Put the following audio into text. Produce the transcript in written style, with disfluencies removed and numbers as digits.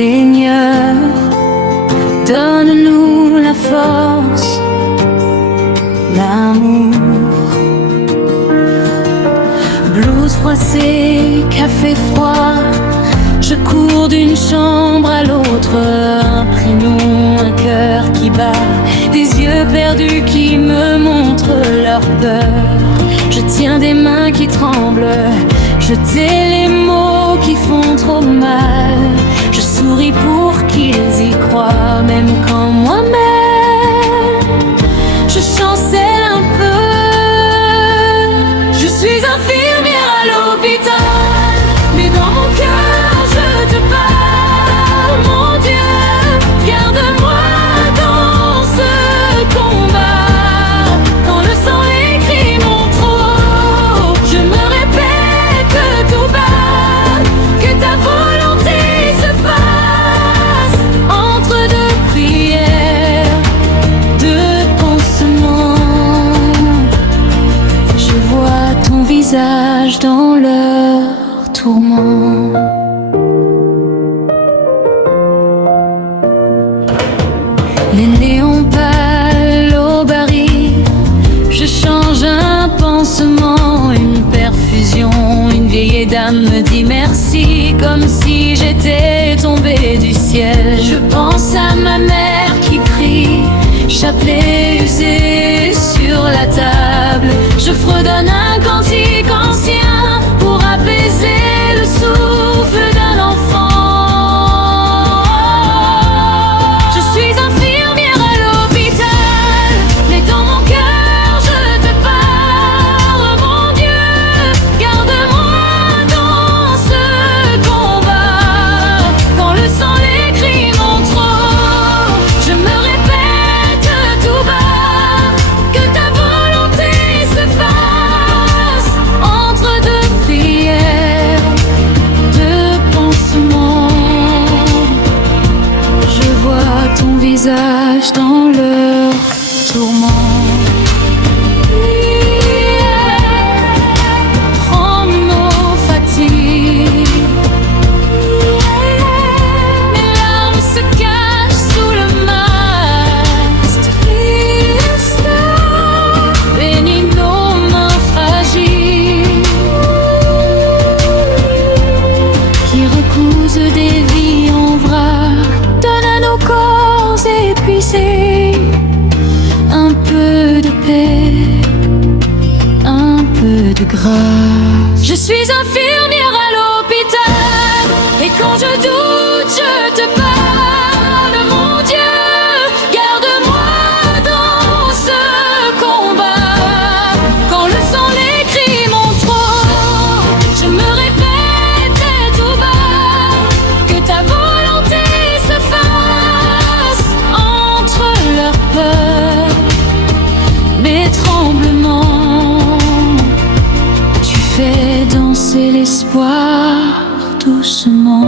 Seigneur, donne-nous la force, l'amour. Blouse froissée, café froid, je cours d'une chambre à l'autre. Un prénom, un cœur qui bat, des yeux perdus qui me montrent leur peur. Je tiens des mains qui tremblent, je tais les mots qui font trop mal. Je souris pour qu'ils y croient, même quand moi-même je chancelle un peu. Je suis infirmière à l'hôpital, mais dans mon cœur je te parle. Mon Dieu, garde-moi dans ce combat. Quand le sang écrit mon trop, je me répète tout bas que ta volonté se fasse. Entre deux prières, deux pansements, je vois ton visage dans leur tourment. Les néons pâles au baril, je change un pansement, une perfusion. Une vieille dame me dit merci, comme si j'étais tombée du ciel. Je pense à ma mère qui prie, chapelet usé sur la table. Je fredonne un cantique ancien pour apaiser le souffle d'un enfant. Je suis infirmière à l'hôpital, mais dans mon cœur je te parle. Mon Dieu, garde-moi dans ce combat. Quand le sang l'écrit mon trop, je me répète tout bas que ta volonté se fasse. Entre deux prières, deux pansements, je vois ton visage dans leur tourment. Prends nos fatigues, mes larmes se cachent sous le masque. Triste, bénis nos mains fragiles qui recousent des vies en vrac. Donne à nos corps épuisés un peu de paix, un peu de grâce. Je suis infirmière à l'hôpital, et quand je doute, je te parle. Mon Dieu, garde-moi dans ce combat. Quand le sang l'écrit mon trop, je me répète tout bas que ta volonté se fasse. Entre leurs peurs, mes tremblements, tu fais danser l'espoir doucement.